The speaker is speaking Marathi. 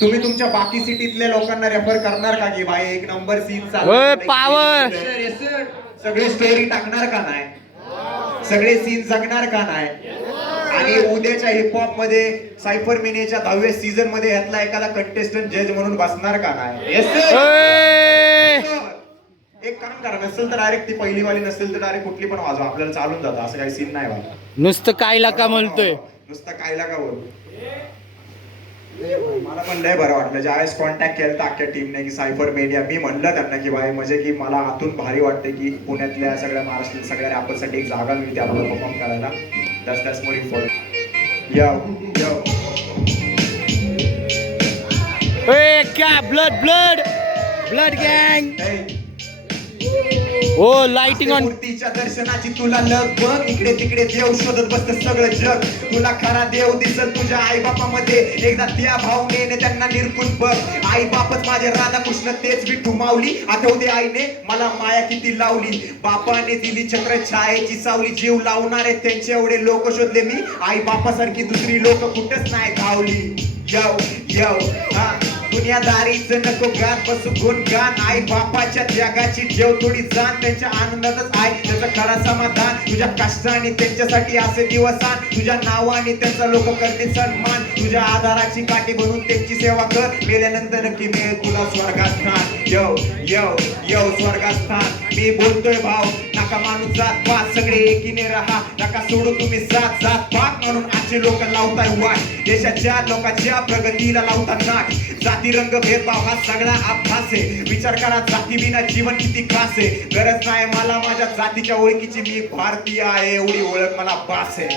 तुम्ही तुमच्या बाकी सिटीतल्या लोकांना रेफर करणार का की भाई एक नंबर सीन पावर सगळे स्टोरी टाकणार का नाही, सगळे सीन जगणार का नाही, आणि उद्याच्या हिपहॉप मध्ये सायफर मिनीच्या 10व्या सीझन मध्ये ह्यातला एखादा कंटेस्टंट जज म्हणून बसणार का नाही? एक काम करा, नसेल तर डायरेक्ट ती पहिली वाली, नसेल तर डायरेक्ट कुठली पण वाजवा, आपल्याला चालून जातं, असं काही सीन नाही वाला. नुसतं कायला का म्हणतोय, नुसतं कायला का बोल. मला पण लय बरं वाटलं ज्यावेळेस कॉन्टॅक्ट केलं अख्ख्या टीमने की सायफर मीडिया. मी म्हणलं त्यांना की भाई म्हणजे की मला आतून भारी वाटते की पुण्यातल्या सगळ्या महाराष्ट्रातील सगळ्या रॅपरसाठी एक जागा मिळते आपल्याला परफॉर्म करायला. That's more important. क्या ब्लड ब्लड ब्लड गँग. हो लाइटिंग ऑन. मूर्तीच्या दर्शनाची तुला लग बघ, इकडे तिकडे देव शोधत बसत सगळं जग. तुला खरा देव दिसत तुझ्या आई बापामध्ये, एकदा त्या भावनेने त्यांना निरखून बघ. आई बापच माझे राधाकृष्ण तेच विठू माऊली. आठवते आईने मला माया किती लावली, बापाने दिली छत्र छायेची सावली. जीव लावणारे त्यांचे एवढे लोक शोधले मी, आई बापासारखी दुसरी लोक कुठंच नाही धावली. यव यव हा दुनियादारीच नको गात बसू गुणगान. आई बापाच्या त्यागाची जेव थोडी जाण, त्यांच्या आनंदातच आहे त्याचं खरा समाधान. तुझ्या कष्टाने त्यांच्यासाठी असे दिवस आण, तुझ्या नावाने त्यांचा लोक करते सन्मान. तुझ्या आधाराची काठी बनून त्यांची सेवा कर, मेल्यानंतर नक्की मिळेल तुला स्वर्गास्थान. यव यव यव स्वर्गास्थान. मी बोलतोय भाव, नका माणूस जात पात, सगळे एकीने राहा, नका सोडू तुम्ही साथ जात पात म्हणून आजचे लोक लावताय वाट. देशाच्या लोकांच्या प्रगतीला लावतात नाट. जाती रंग भेदभाव हा सगळा अभ्यास आहे, विचार करा जाती विना जीवन किती खास आहे. गरज नाही मला माझ्या जातीच्या ओळखीची, मी भारतीय आहे एवढी ओळख मला बास आहे.